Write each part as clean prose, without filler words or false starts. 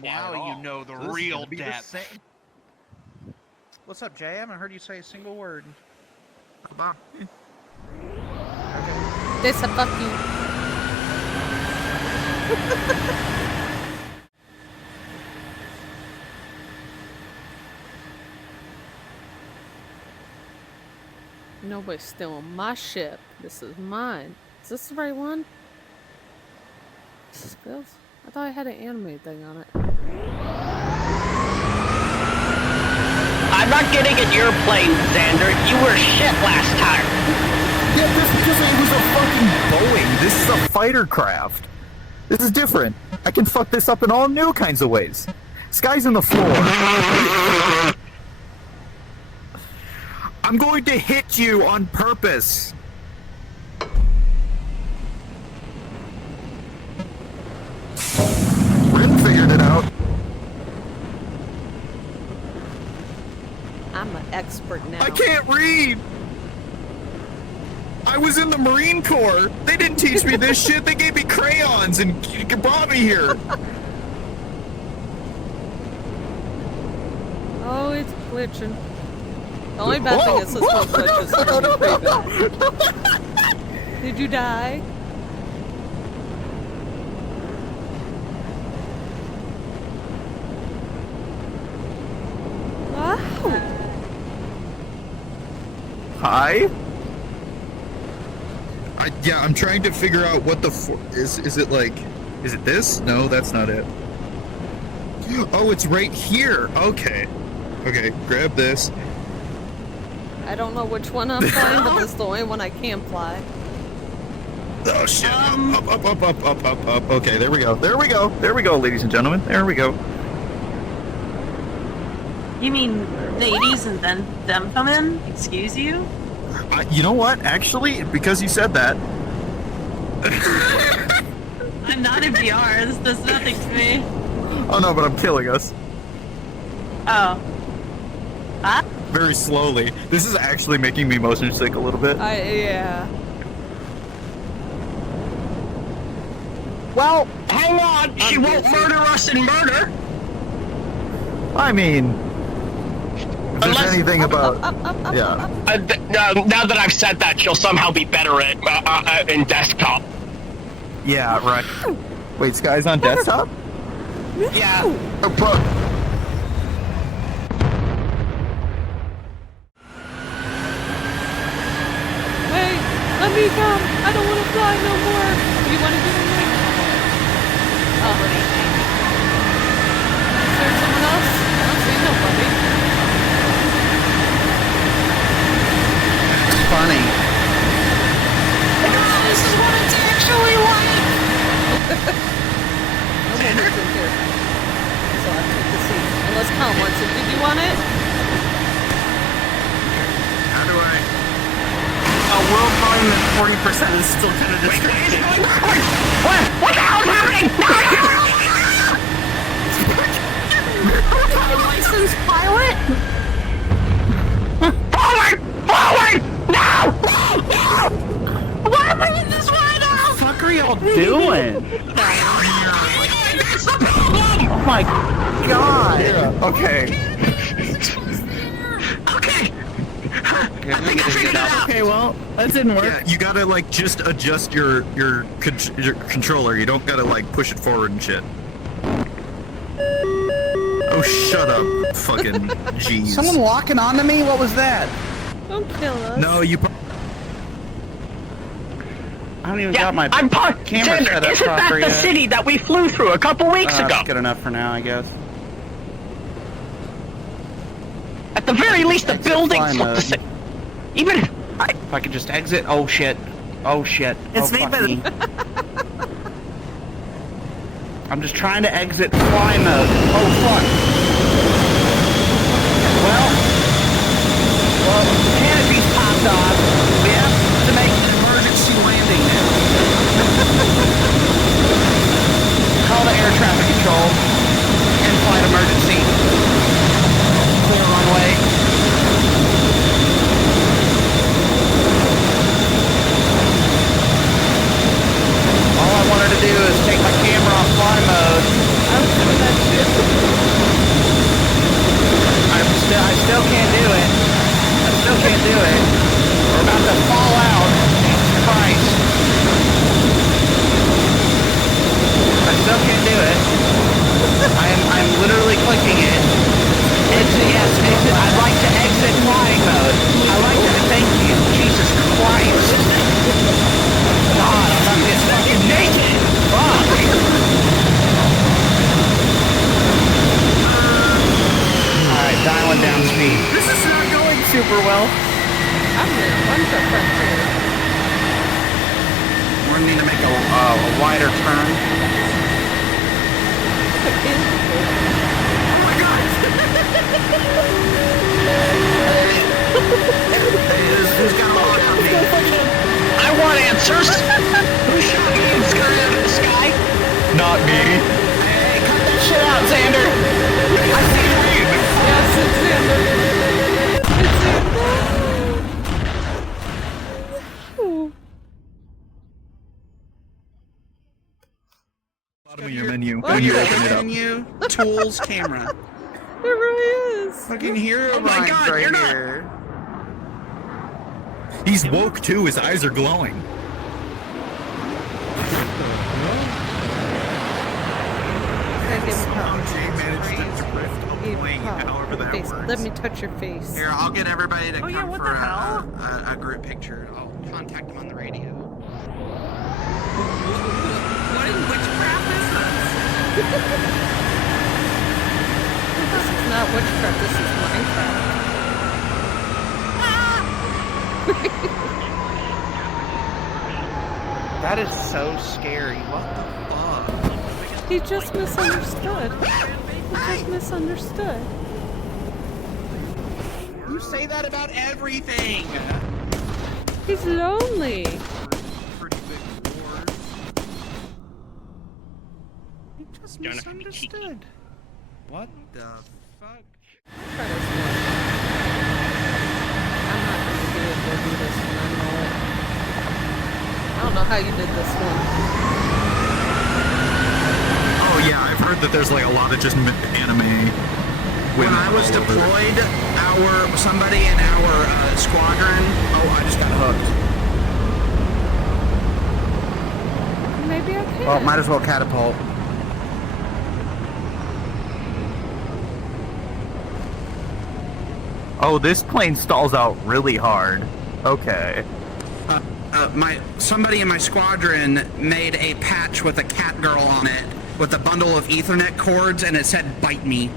Now you know the real depth. What's up, Jay? I haven't heard you say a single word. Come on. Okay. This a fuck you. Nobody's stealing my ship. This is mine. Is this the right one? Skills? I thought I had an anime thing on it. I'm not getting in your plane, Xander. You were shit last time. Yeah, just because it was a fucking Boeing. This is a fighter craft. This is different. I can fuck this up in all new kinds of ways. Sky's on the floor. I'm going to hit you on purpose. Ren figured it out. I'm an expert now. I can't read. I was in the Marine Corps. They didn't teach me this shit. They gave me crayons and brought me here. Oh, it's glitching. The only bad thing is this whole glitch is pretty bad. Did you die? Wow. Hi? Yeah, I'm trying to figure out what the is it like, is it this? No, that's not it. Oh, it's right here. Okay. Okay, grab this. I don't know which one I'm flying, but this is the only one I can fly. Oh shit, up. Okay, there we go. There we go, ladies and gentlemen. There we go. You mean ladies and then them come in? Excuse you? You know what? Actually, because you said that. I'm not in VR. This does nothing to me. Oh no, but I'm killing us. Oh. Huh? Very slowly. This is actually making me motion sick a little bit. Yeah. Well, hang on. She won't murder us in murder. I mean, if there's anything about, yeah. Now that I've said that, she'll somehow be better at in desktop. Yeah, right. Wait, Sky's on desktop? Yeah. Wait, let me come. I don't want to fly no more. You want to get in there? Oh, what do you think? Is there someone else? I don't see nobody. It's funny. Oh, this is what it's actually like. No woman's in here. So I take the seat. Unless Colin wants it. Did you want it? How do I? World volume at 40% is still kind of distracting. What the hell's happening? Licensed pilot? Forward! No! Why am I in this right now? What the fuck are y'all doing? That's the problem! Oh my god! Yeah. Okay. Okay. I think I figured it out. Okay, well, that didn't work. Yeah, you gotta like just adjust your controller. You don't gotta like push it forward and shit. Oh, shut up, fucking jeez. Someone locking onto me? What was that? Don't kill us. No, you. I haven't even got my I'm camera Xander, set up isn't that proper the yet. city that we flew through a couple weeks ago? That's good enough for now, I guess. At the very least, the Exit buildings fly look mode. the same. Even if If I could just exit. Oh shit. Oh shit. It's oh, made fuck by the- me. I'm just trying to exit fly mode. Oh fuck. Well, the canopy's popped off. We have to make an emergency landing now. Call the air traffic control. In-flight emergency. Clear runway. All I wanted to do is take my camera off fly mode. I was doing that shit. clicking it. I'd like to exit flying mode. I'd like to thank you. Jesus Christ. God, I'm not this fucking naked. Fuck. Alright, dialing down speed. This is not going super well. I'm in a bunch of frontier. We're gonna need to make a wider turn. Oh my god! Who's got a lock on me? I want answers. Who shot me and scurried out of the sky? Not me. Hey, cut that shit out, Xander. I see green. Yes, it's Xander. It's Xander. Ooh. Bottom of your menu What? when you Okay. open it up. Menu, tools, camera. It really is. Fucking hero Oh my rhymes God, right you're not- here. He's woke too. His eyes are glowing. Let me touch your face. Here, I'll get everybody to Oh, come yeah, what for the hell? a group picture. I'll contact them on the radio. What in witchcraft is this? This is not witchcraft, this is Minecraft. That is so scary. What the fuck? He just misunderstood. He just misunderstood. You say that about everything. He's lonely. Pretty big wars. You just Don't have to be misunderstood. What the fuck? Try this one. I'm not gonna be able to do this one, I know it. I don't know how you did this one. Oh yeah, I've heard that there's like a lot of just anime When women I was all over. deployed, somebody in our squadron. Oh, I just got hooked. Maybe I can. Well, might as well catapult. Oh, this plane stalls out really hard. Okay. Somebody in my squadron made a patch with a cat girl on it, with a bundle of Ethernet cords, and it said "Bite me"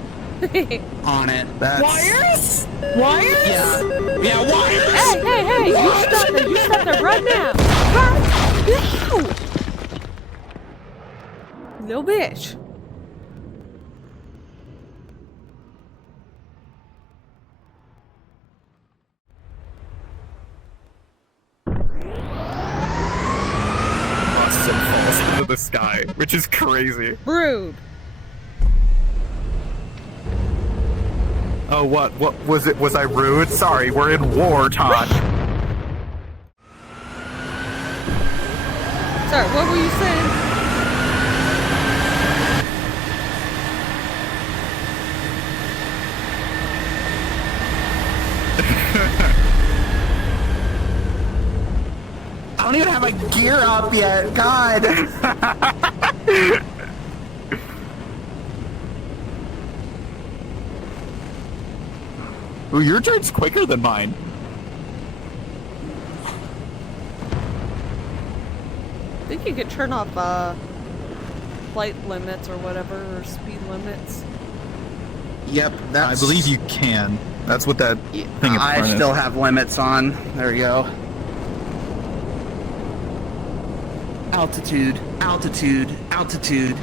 on it. That's... Wires? Wires? Yeah. Yeah, wires. Hey! You stop there right now! Right now! Little bitch. Busts and falls into the sky, which is crazy. Rude. Oh, what was it? Was I rude? Sorry, we're in war, Todd. Sorry, what were you saying? I don't even have my gear up yet. God. Ooh, your turn's quicker than mine. I think you could turn off flight limits or whatever, or speed limits. Yep, that's... I believe you can. That's what that thing in I front still is. have limits on. There you go. Altitude, altitude, altitude.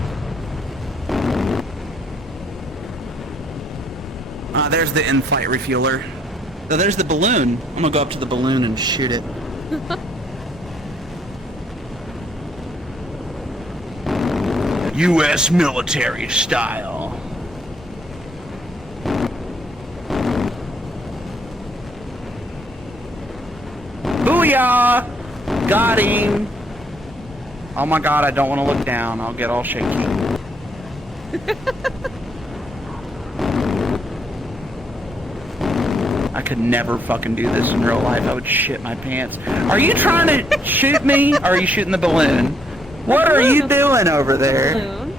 There's the in-flight refueler. So there's the balloon. I'm gonna go up to the balloon and shoot it. U.S. military style. Booyah! Got him! Oh my god, I don't want to look down. I'll get all shaky. I could never fucking do this in real life. I would shit my pants. Are you trying to shoot me? Or are you shooting the balloon? What are you doing over there? Balloon.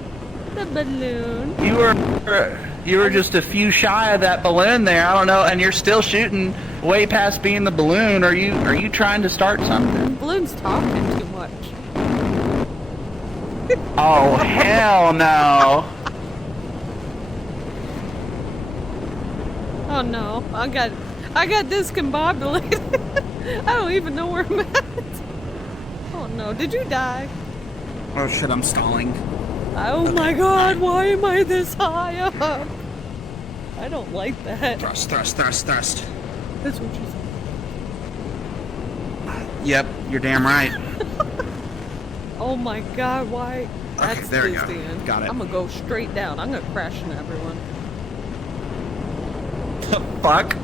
The balloon. You are... You were just a few shy of that balloon there. I don't know, and you're still shooting way past being the balloon. Are you trying to start something? Balloon's talking too much. Oh hell no! Oh no, I got discombobulated. I don't even know where I'm at. Oh no, did you die? Oh shit, I'm stalling. Oh my god, why am I this high up? I don't like that. Thrust. That's what you said. Yep, you're damn right. Oh my god, why? That's Okay, there you just go. the end. Got it. I'm gonna go straight down. I'm gonna crash into everyone. The fuck?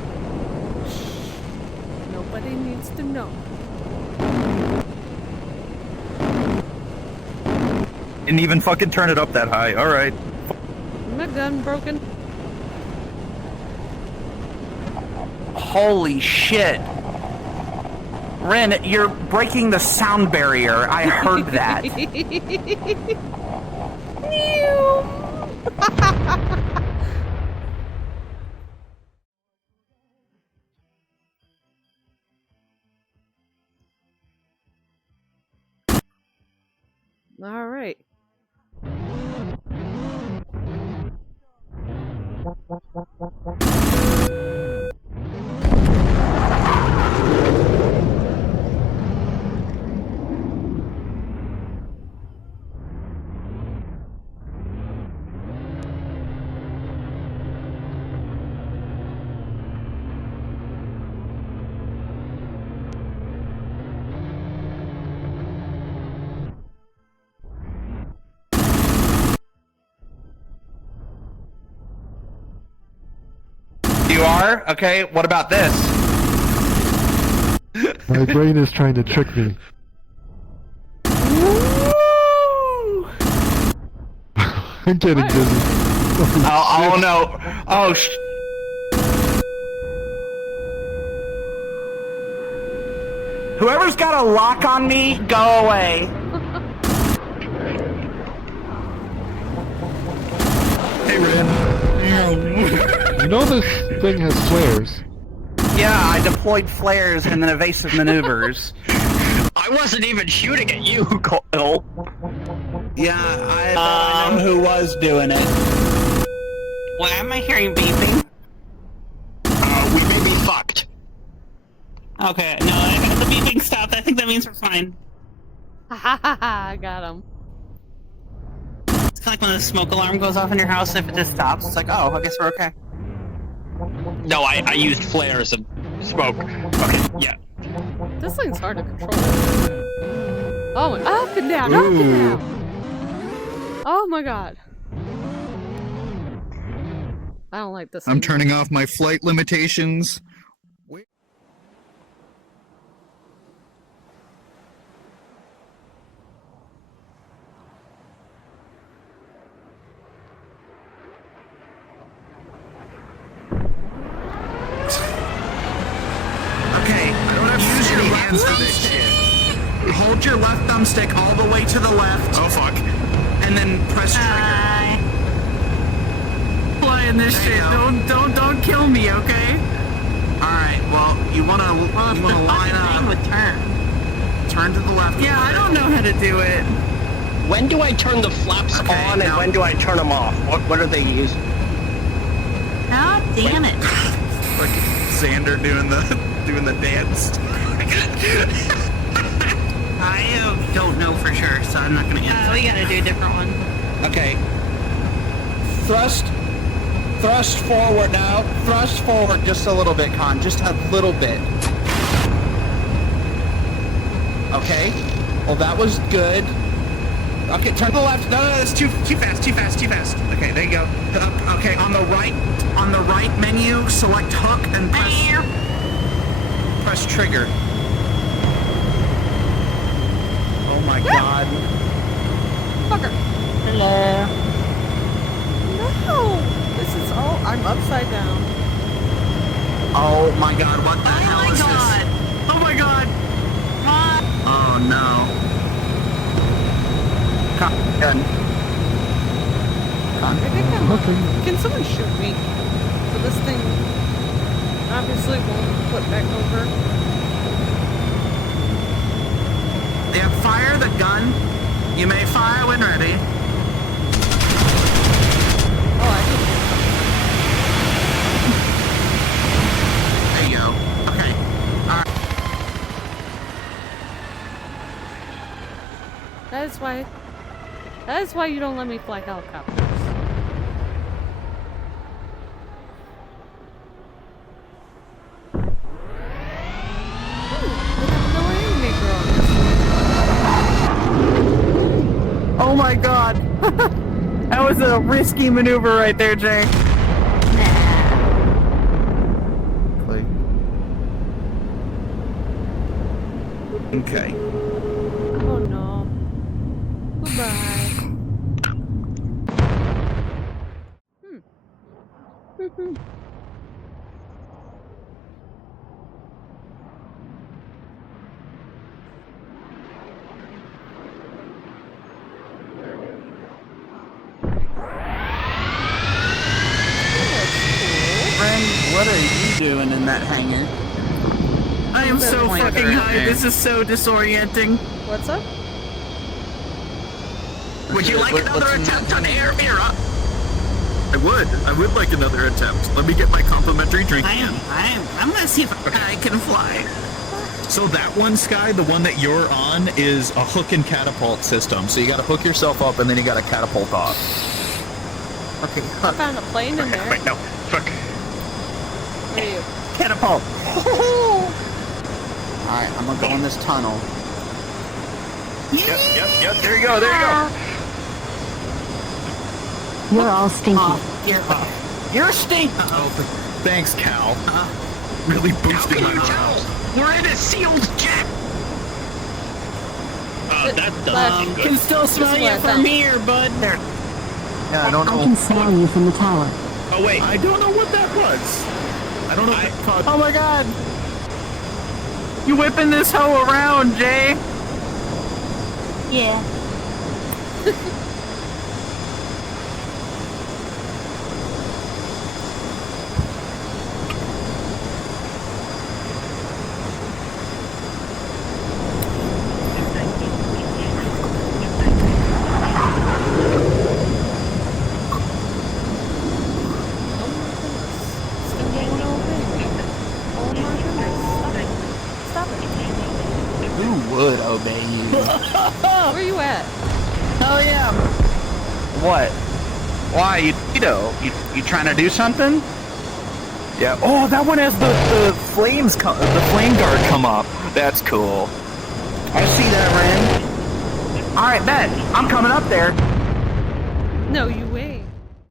Nobody needs to know. Didn't even fucking turn it up that high. All right. My gun broken. Holy shit. Ren, you're breaking the sound barrier. I heard that. All right. You are? Okay, what about this? My brain is trying to trick me. I'm getting dizzy. Oh no. Oh Whoever's got a lock on me, go away. Hey, Ren. You know this thing has flares. Yeah, I deployed flares and then evasive maneuvers. I wasn't even shooting at you, Cole. Yeah, I know who was doing it. Why am I hearing beeping? We may be fucked. Okay, no, the beeping stopped. I think that means we're fine. Ha ha ha! I got him. It's kind of like when the smoke alarm goes off in your house, if it just stops, it's like, oh, I guess we're okay. No, I used flares and smoke. Okay, yeah. This thing's hard to control. Oh, up and down, up and down. Oh my god. I don't like this. I'm turning off my flight limitations. Okay, use your hands for this shit. Hold your left thumbstick all the way to the left. Oh fuck. And then press trigger. Playing this There you shit. go. Don't kill me, okay? Alright, well, you wanna line up. Would turn. Turn to the left. Yeah, I don't know how to do it. When do I turn the flaps Okay, on and now- when do I turn them off? What are they used? God damn it. Like Xander doing the dance. I don't know for sure, so I'm not gonna answer. We gotta do a different one. Okay. Thrust forward now. Thrust forward just a little bit, Con. Just a little bit. Okay. Well, that was good. Okay, turn to the left. No, that's too fast. Okay, there you go. Okay, on the right menu, select hook and press trigger. Oh my god. Fucker. Hello. No. This is all. I'm upside down. Oh my god, what the hell is this? Oh my god! Oh no. Con, I think I'm on. Can someone shoot me? So this thing obviously won't flip back over. Yeah, fire the gun. You may fire when ready. Oh, I didn't. There you go. Okay. Alright. That is why you don't let me fly helicopters. Oh my god! That was a risky maneuver right there, Jay. Play. Okay. Oh no. Goodbye. Friend, what are you doing in that hangar? I am so fucking high. This is so disorienting. What's up? Would you like another attempt on air Mira? I would like another attempt. Let me get my complimentary drink. I'm gonna see if I can fly. So that one, Sky, the one that you're on, is a hook and catapult system. So you gotta hook yourself up and then you gotta catapult off. Okay, I found a plane in there. Wait, no. Fuck. Where are you? catapult. Alright, I'm gonna go in this tunnel. Yep. There you go. You're all stinky. You're off. You're stinky. Thanks, Cal. Really How boosting can my you tell? morale. We're in a sealed jet. That doesn't Can still smell you from here, bud. There. Yeah, I don't I know. can smell you from the tower. Oh wait. I don't know what that was. I don't know what it's called. Oh my god. You whipping this hoe around, Jay. Yeah. Who would obey you? Where you at? Hell yeah. What? Why? You trying to do something? Yeah. Oh, that one has the flames the flame guard come up. That's cool. I see that, Ren. Alright, bet. I'm coming up there. No, you wait.